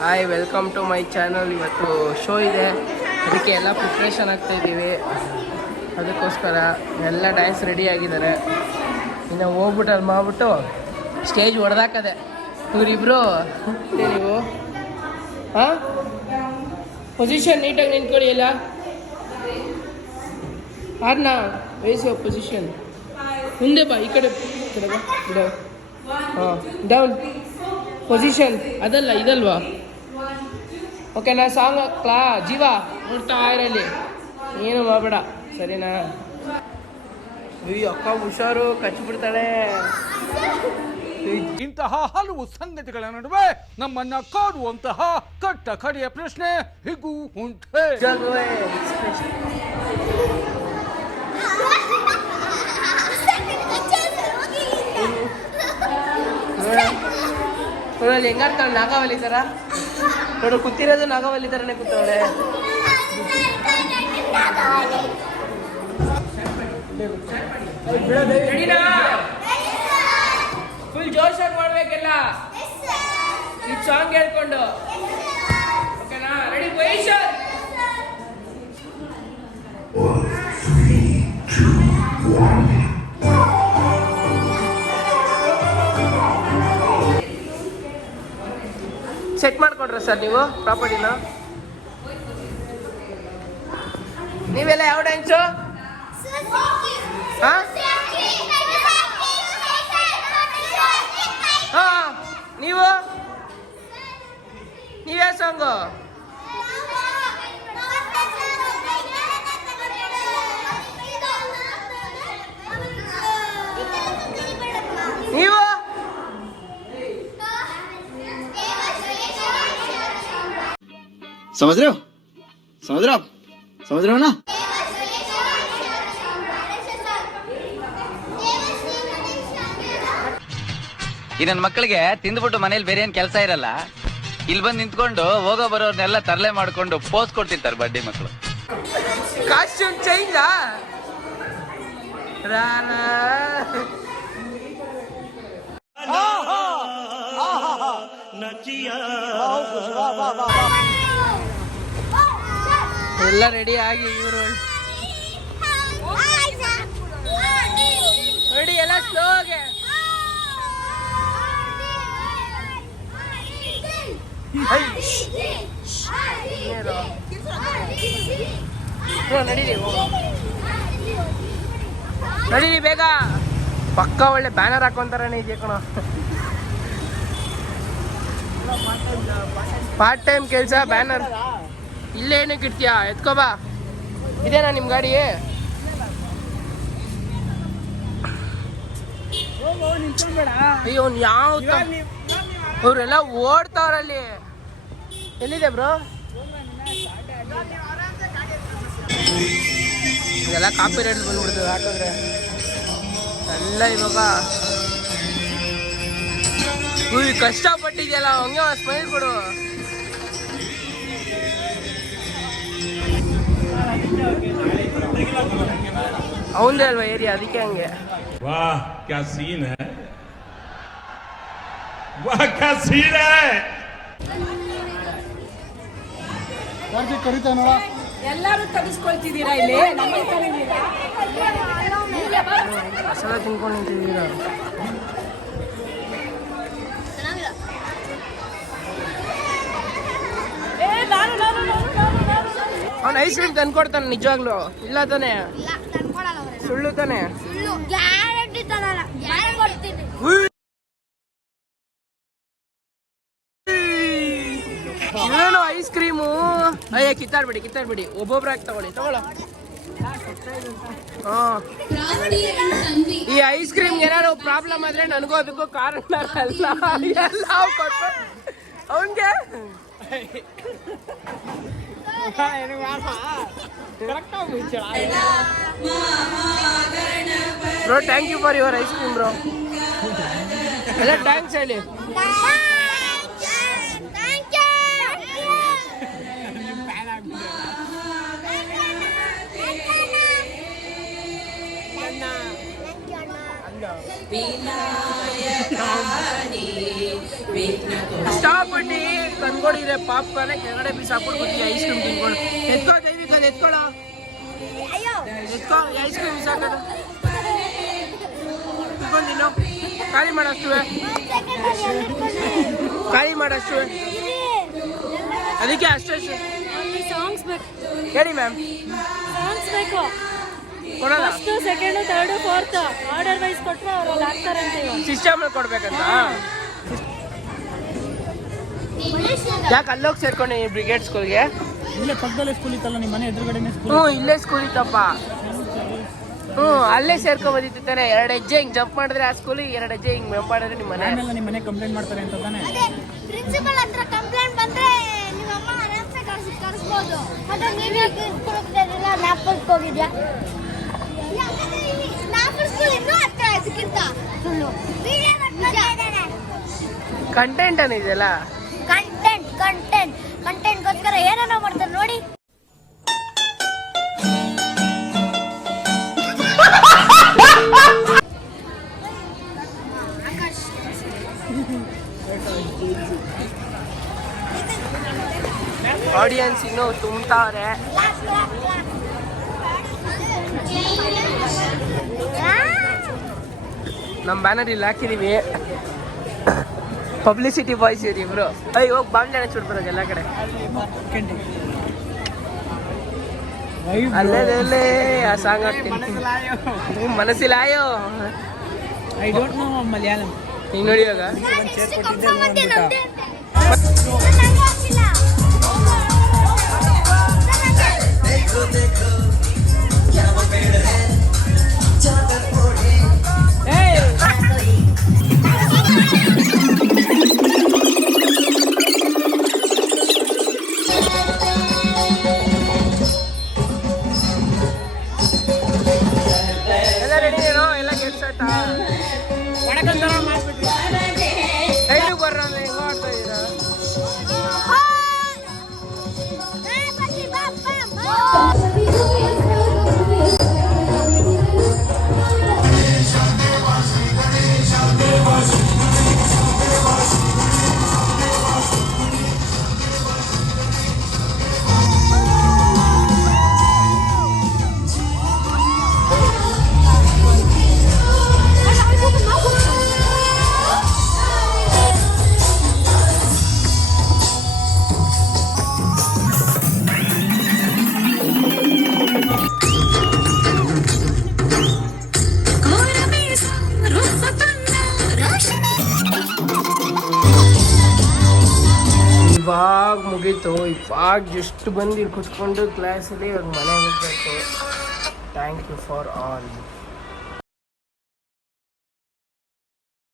Hi, welcome to my channel. ಇವತ್ತು show ಇದೆ, ಅದಕ್ಕೆ ಎಲ್ಲ ಪ್ರಿಪ್ರೇಷನ್ ಆಗ್ತಾಯಿದ್ದೀವಿ. ಅದಕ್ಕೋಸ್ಕರ ಎಲ್ಲ ಡ್ಯಾನ್ಸ್ ರೆಡಿ ಆಗಿದ್ದಾರೆ. ಇನ್ನು ಹೋಗ್ಬಿಟ್ಟು ಅಲ್ಲಿ ಮಾಡ್ಬಿಟ್ಟು ಸ್ಟೇಜ್ ಹೊಡೆದಾಕದೆ ಇವರಿಬ್ರು. ನೀವು ಹಾಂ ಪೊಸಿಷನ್ ನೀಟಾಗಿ ನಿಂತ್ಕೊಳ್ಳಿ. ಎಲ್ಲ ಆಡ್ನಾ ವಯಸ್ಸು ಪೊಸಿಷನ್ ಮುಂದೆ ಬಾ, ಈ ಕಡೆ ಬಾ. ಹಾಂ, ಡೌನ್ ಪೊಸಿಷನ್. ಅದಲ್ಲ ಇದಲ್ವಾ? ಓಕೆ, ನಾ ಸಾಂಗ್ ಹಾಕ್ಲಾ? ಜೀವ ನೋಡ್ತಾ ಇರಲಿ, ಏನು ಮಾಡಬೇಡ, ಸರಿನಾ? ಅಕ್ಕ ಹುಷಾರು, ಕಚ್ಚಿಬಿಡ್ತಾಳೆ. ಇಂತಹ ಹಲವು ಸಂಗತಿಗಳ ನಡುವೆ ನಮ್ಮನ್ನ ಕಾಡುವಂತಹ ಕಟ್ಟ ಕಡೆಯ ಪ್ರಶ್ನೆ ಹೀಗೂ ಉಂಟೆ. ನೋಡಲ್ಲಿ ಹೆಂಗಾಡ್ತಾಳೆ, ನಾಗವಲ್ಲಿ ಥರ. ನೋಡು, ಕೂತಿರೋದು ನಾಗವಲ್ಲಿ ಥರನೇ ಕೂತವಳೆ. ಫುಲ್ ಜೋಶಾಗಿ ಮಾಡ್ಬೇಕೆಲ್ಲ ಈ ಸಾಂಗ್ ಹೇಳ್ಕೊಂಡು. ಓಕೆನಾ? Ready position. ಸೆಟ್ ಮಾಡ್ಕೊಂಡ್ರ ಸರ್ ನೀವು ಪ್ರಾಪರ್ಟಿನ? ನೀವೆಲ್ಲ ಯಾವ ಡ್ಯಾನ್ಸು? ಹಾಂ, ನೀವು ನೀವ್ಯಾ ಸಾಂಗು? ನೀವು समझ रहे हो? समझ रहे हो? समझ रहे हो ना? ಈ ನನ್ನ ಮಕ್ಕಳಿಗೆ ತಿಂದ್ಬಿಟ್ಟು ಮನೇಲಿ ಬೇರೆ ಏನ್ ಕೆಲಸ ಇರಲ್ಲ, ಇಲ್ಲಿ ಬಂದು ನಿಂತ್ಕೊಂಡು ಹೋಗೋ ಬರೋರ್ನೆಲ್ಲ ತರಲೆ ಮಾಡ್ಕೊಂಡು ಪೋಸ್ ಕೊಡ್ತಿರ್ತಾರೆ ಬಡ್ಡಿ ಮಕ್ಕಳು. Costume change. ಎಲ್ಲ ರೆಡಿ ಆಗಿ ಇವರು ರೆಡಿ, ಎಲ್ಲ ಸ್ಲೋಗೆ. ನಡೀರಿ ಬೇಗ. ಪಕ್ಕ ಒಳ್ಳೆ ಬ್ಯಾನರ್ ಹಾಕೊಂತಾರನೇ ಇದೆಯಾ ಕಣ. ಪಾರ್ಟ್ ಟೈಮ್ ಕೆಲಸ ಬ್ಯಾನರ್ ಇಲ್ಲೇ ಏನಕ್ಕೆ ಇಡ್ತೀಯಾ? ಎತ್ಕೋಬಾ. ಇದೇನಾ ನಿಮ್ಮ ಗಾಡಿ? ಅಯ್ಯೋ, ಯಾವ ಅವರೆಲ್ಲ ಓಡ್ತಾವ್ರಲ್ಲಿ. ಎಲ್ಲಿದೆ ಬ್ರೋ? ಇದೆಲ್ಲ ಕಾಪಿ ರೇಟ್ ಬಂದ್ಬಿಡ್ತದೆ ಹಾಕಿದ್ರೆ ಎಲ್ಲ. ಇವಾಗ ಕಷ್ಟಪಟ್ಟಿದ್ಯಲ್ಲ, ಹಂಗೆ ಸ್ಮೈಲ್ ಕೊಡು. ಅವಂದೇ ಅಲ್ವಾ ಏರಿಯಾ, ಅದಕ್ಕೆ ಹಂಗೆ. ವಾಹ್ ಕ್ಯಾ ಸೀನ್ ಹೈ, ವಾಹ್ ಕ್ಯಾ ಸೀನ್ ಹೈ. ಎಲ್ಲರೂ ತೆಗೆಸ್ಕೊಳ್ತಿದ್ದೀರಾ ಇಲ್ಲಿ? ಮಸಾಲ ತಿನ್ಕೊಂಡು ನಿಂತಿದ್ದೀರಾ? ಅವ್ನು ಐಸ್ ಕ್ರೀಮ್ ತಂದ್ಕೊಡ್ತಾನೆ ನಿಜವಾಗ್ಲು? ಇಲ್ಲ ತಾನೆ? ಸುಳ್ಳು ತಾನೆ? ಏನು ಐಸ್ ಕ್ರೀಮು? ಅಯ್ಯ, ಕಿತ್ತಾಡ್ಬೇಡಿ, ಒಬ್ಬೊಬ್ರಾಗಿ ತಗೊಳ್ಳಿ. ಈ ಐಸ್ ಕ್ರೀಮ್ ಏನಾದ್ರು ಪ್ರಾಬ್ಲಮ್ ಆದ್ರೆ ನನಗೂ ಅದಕ್ಕೂ ಕಾರಣ ಅಲ್ಲ. ಎಲ್ಲ ಅವನ್ಗೆ bro, thank you for your ice cream bro. ಎಲ್ಲ ಥ್ಯಾಂಕ್ಸ್ ಹೇಳಿ. ಇಷ್ಟಪಟ್ಟು ಅನ್ಕೊಂಡಿದ್ರೆ ಪಾಪ್ಕಾರ್ನ್ ಕೆಳಗಡೆ ಬಿಸಾಕ್ಬಿಟ್ಟು ಕೂತೀವಿ ಐಸ್ ಕ್ರೀಮ್ ತಿನ್ಕೊಂಡು. ಎತ್ಕೋ ದೈವಿಕ ಅದು ಎತ್ಕೊಳ್ಳೋ, ಎತ್ಕೋ ಐಸ್ ಕ್ರೀಮ್ ಬಿಸಾಕೋದು ತಿನ್ಕೊಂಡು ನೀನು ಖಾಲಿ ಮಾಡಷ್ಟುವೆ, ಖಾಲಿ ಮಾಡಷ್ಟು ಅದಕ್ಕೆ ಅಷ್ಟೇ ಸಾಂಗ್ಸ್ ಬೇಕು ಹೇಳಿ ಮ್ಯಾಮ್. ಸಾಂಗ್ಸ್ ಬೇಕು ಕೊಡೋಣ first second third fourth order wise ಕೊಟ್ರೆ ಅವ್ರು ಅಲ್ಲಿ ಹಾಕ್ತಾರಂತೆ. ಸಿಸ್ಟಮ್ ಕೊಡ್ಬೇಕಂತ. ಯಾಕೆ ಅಲ್ಲೋಗಿ ಸೇರ್ಕೊಂಡು ಬ್ರಿಗೇಡ್ ಸ್ಕೂಲ್ಗೆ? ಇಲ್ಲೇ ಪಕ್ಕದಲ್ಲೇ ಸ್ಕೂಲ್ ಇತ್ತಲ್ಲ, ನಿಮ್ಮ ಮನೆ ಎದುರುಗಡೆನೇ ಸ್ಕೂಲ್. ಹ್ಞೂ ಇಲ್ಲೇ ಸ್ಕೂಲ್ ಇತ್ತಪ್ಪ. ಹ್ಞೂ ಅಲ್ಲೇ ಸೇರ್ಕೊಂಬಂದಿತ್ತು ತಾನೆ. 2 ಹೆಜ್ಜೆ ಹಿಂಗೆ ಜಂಪ್ ಮಾಡಿದ್ರೆ ಆ ಸ್ಕೂಲಿಗೆ, 2 ಹೆಜ್ಜೆ ಹಿಂಗೆ ಜಂಪ್ ಮಾಡಿದ್ರೆ ನಿಮ್ಮ ಮನೆ. ಆಮೇಲೆ ನಿಮ್ಮ ಮನೆ ಕಂಪ್ಲೇಂಟ್ ಮಾಡ್ತಾರೆ ಅಂತ ತಾನೆ. ಪ್ರಿನ್ಸಿಪಲ್ ಹತ್ರ ಕಂಪ್ಲೇಂಟ್ ಬಂದ್ರೆ ನಿಮ್ಮ ಅಮ್ಮ ಆರಾಮ್ಸೆ ಕಳಿಸ್ಬೋದು. ಮತ್ತೆ ನೀವೇ ಕುರುಕ್ತಿರಲ್ಲ, ನಾಪಲ್ಸ್ಗೆ ಹೋಗಿದ್ಯಾ? ನಾಪಲ್ ಸ್ಕೂಲ್ ಇನ್ನೂ ಹತ್ರ ಇದಕ್ಕಿಂತ ಸುಳ್ಳು. ಕಂಟೆಂಟ್ ಅನ್ನಿದೆಯಲ್ಲ, ಕಂಟೆಂಟ್ಗೋಸ್ಕರ ಏನೇನೋ ಮಾಡ್ತಾರೆ ನೋಡಿ. ಆಡಿಯನ್ಸ್ ಇನ್ನೂ ತುಂಬ್ತಾವ್ರೆ. ನಮ್ಮ ಬ್ಯಾನರ್ ಇಲ್ಲಿ ಹಾಕಿದೀವಿ. ಪಬ್ಲಿಸಿಟಿ ಬಾಯ್ಸ್ ಇವ್ರು ಇಬ್ರು. ಹೋಗಿ ಬಾಂಬ್ ಸುಡ್ಬರೋದು ಎಲ್ಲ ಕಡೆ. ಅಲ್ಲೇ ಆ ಸಾಂಗ್ ಹಾಕ್ತೀನಿ, ಮನಸ್ಸಿಲಾಯೋ. I don't know Malayalam. ಹಿಂಗ್ ನೋಡಿ ಇವಾಗ ಎಲ್ಲ ರೆಡಿ ಏನೋ, ಎಲ್ಲ ಗೆಟ್ ಸೆಟ್ ಸೈಡಿಗೆ ಬರ್ರ ಅಂದ್ರೆ ಹೆಂಗ ಆಡ್ತಾ ಇದ್ದೀರಾ? ಇವಾಗ ಮುಗೀತು. ಇವಾಗ ಜಸ್ಟ್ ಬಂದು ಕುತ್ಕೊಂಡು ಕ್ಲಾಸಲ್ಲಿ ಇವಾಗ ಮನೆಗೆ ಹೋಗ್ಬೇಕು. Thank you for all.